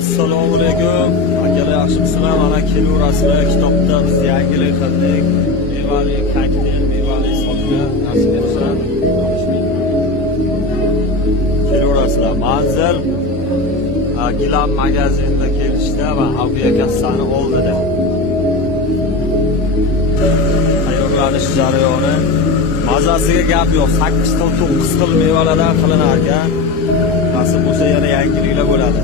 Assalomu alaykum. Akalar yaxshimisizlar? Mana kelaverasizlar. Kitobda biz yangilik qildik. Mevali kokteyl, mevali sodda narsa berishar. Kelaverasizlar. Manzil Gilam magazinida kelishdi va aviakassani oldida. Tayyorlanish jarayoni mazasiga gap yo'q. 8 xil, 9 xil mevalardan qilinar ekan. Nasib bo'lsa yana yangiliklar bo'ladi.